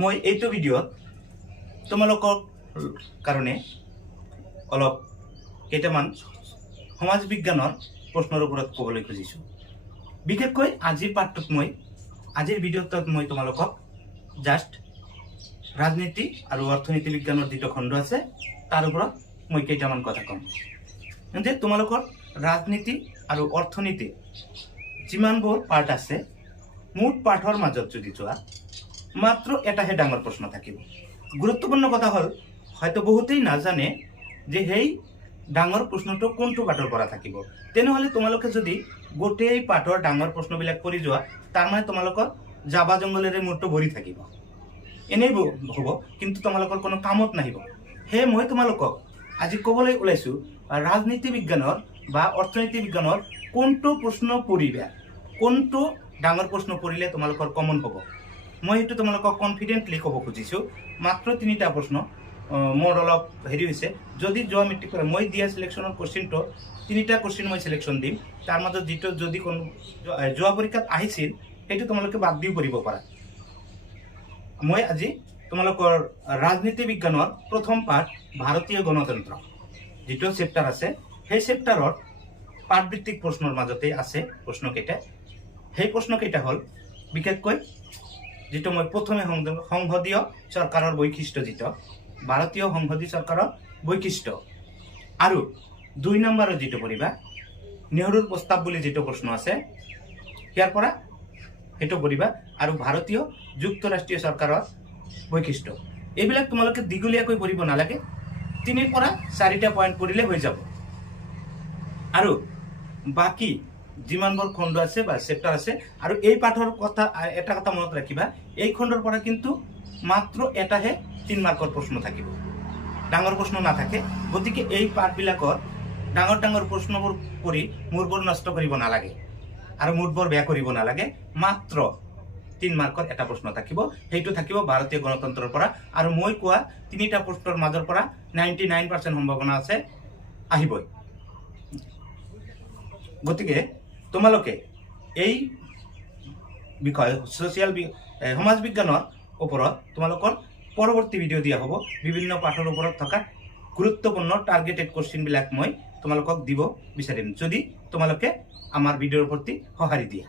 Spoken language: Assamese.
মই এইটো ভিডিঅ'ত তোমালোকৰ কাৰণে অলপ কেইটামান সমাজ বিজ্ঞানৰ প্ৰশ্নৰ ওপৰত ক'বলৈ খুজিছোঁ। বিশেষকৈ আজিৰ পাঠটোত আজিৰ ভিডিঅ'টোত মই তোমালোকক জাষ্ট ৰাজনীতি আৰু অৰ্থনীতি বিজ্ঞানৰ যিটো খণ্ড আছে তাৰ ওপৰত মই কেইটামান কথা ক'ম। যে তোমালোকৰ ৰাজনীতি আৰু অৰ্থনীতি যিমানবোৰ পাৰ্ট আছে মুঠ পাঠৰ মাজত যদি যোৱা মাত্ৰ এটাহে ডাঙৰ প্ৰশ্ন থাকিব। গুৰুত্বপূৰ্ণ কথা হ'ল হয়তো বহুতেই নাজানে যে সেই ডাঙৰ প্ৰশ্নটো কোনটো পাঠৰ পৰা থাকিব। তেনেহ'লে তোমালোকে যদি গোটেই পাঠৰ ডাঙৰ প্ৰশ্নবিলাক পঢ়ি যোৱা তাৰমানে তোমালোকৰ জাবা জংগলেৰে মূৰটো ভৰি থাকিব, এনেই হ'ব, কিন্তু তোমালোকৰ কোনো কামত নাহিব। সেয়ে মই তোমালোকক আজি ক'বলৈ ওলাইছোঁ ৰাজনীতি বিজ্ঞানৰ বা অৰ্থনীতি বিজ্ঞানৰ কোনটো প্ৰশ্ন পঢ়িবা, কোনটো ডাঙৰ প্ৰশ্ন পঢ়িলে তোমালোকৰ কমন হ'ব। মই এইটো তোমালোকক কনফিডেণ্টলি ক'ব খুজিছোঁ। মাত্ৰ 3টা প্ৰশ্ন মোৰ অলপ হেৰি হৈছে, যদি যোৱা মেট্ৰিক মই দিয়া চিলেকশ্যনৰ কুৱেশ্যনটো 3টা কুৱেশ্যন মই চিলেকশ্যন দিম, তাৰ মাজত যিটো যদি কোনো যোৱা পৰীক্ষাত আহিছিল সেইটো তোমালোকে বাদ দিও কৰিব পাৰা। মই আজি তোমালোকৰ ৰাজনীতি বিজ্ঞানৰ প্ৰথম পাঠ ভাৰতীয় গণতন্ত্ৰ যিটো চেপ্টাৰ আছে সেই চেপ্টাৰৰ পাঠভিত্তিক প্ৰশ্নৰ মাজতে আছে প্ৰশ্নকেইটা। সেই প্ৰশ্নকেইটা হ'ল বিশেষকৈ যিটো মই প্ৰথমে সংসদীয় চৰকাৰৰ বৈশিষ্ট্য, যিটো ভাৰতীয় সংসদীয় চৰকাৰৰ বৈশিষ্ট্য, আৰু 2 নম্বৰৰ যিটো পঢ়িবা নেহৰুৰ প্ৰস্তাৱ বুলি যিটো প্ৰশ্ন আছে ইয়াৰ পৰা সেইটো পঢ়িবা, আৰু ভাৰতীয় যুক্তৰাষ্ট্ৰীয় চৰকাৰৰ বৈশিষ্ট্য। এইবিলাক তোমালোকে দীঘলীয়াকৈ পঢ়িব নালাগে, 3 পৰা 4টা পইণ্ট পঢ়িলে হৈ যাব। আৰু বাকী যিমানবোৰ খণ্ড আছে বা চেপ্টাৰ আছে, আৰু এই পাঠৰ কথা এটা কথা মনত ৰাখিবা, এই খণ্ডৰ পৰা কিন্তু মাত্ৰ এটাহে 3 মাৰ্কৰ প্ৰশ্ন থাকিব, ডাঙৰ প্ৰশ্ন নাথাকে। গতিকে এই পাঠবিলাকৰ ডাঙৰ ডাঙৰ প্ৰশ্নবোৰ পঢ়ি মূৰবোৰ নষ্ট কৰিব নালাগে আৰু মূৰবোৰ বেয়া কৰিব নালাগে। মাত্ৰ 3 মাৰ্কৰ এটা প্ৰশ্ন থাকিব, সেইটো থাকিব ভাৰতীয় গণতন্ত্ৰৰ পৰা, আৰু মই কোৱা 3টা প্ৰশ্নৰ মাজৰ পৰা 99% সম্ভাৱনা আছে আহিবই। গতিকে তোমালোকে এই বিষয় সমাজ বিজ্ঞানৰ ওপৰত তোমালোকৰ পৰৱৰ্তী ভিডিঅ' দিয়া হ'ব। বিভিন্ন পাঠৰ ওপৰত থকা গুৰুত্বপূৰ্ণ টাৰ্গেটেড কুৱেশ্যনবিলাক মই তোমালোকক দিব বিচাৰিম, যদি তোমালোকে আমাৰ ভিডিঅ'ৰ প্ৰতি সঁহাৰি দিয়া।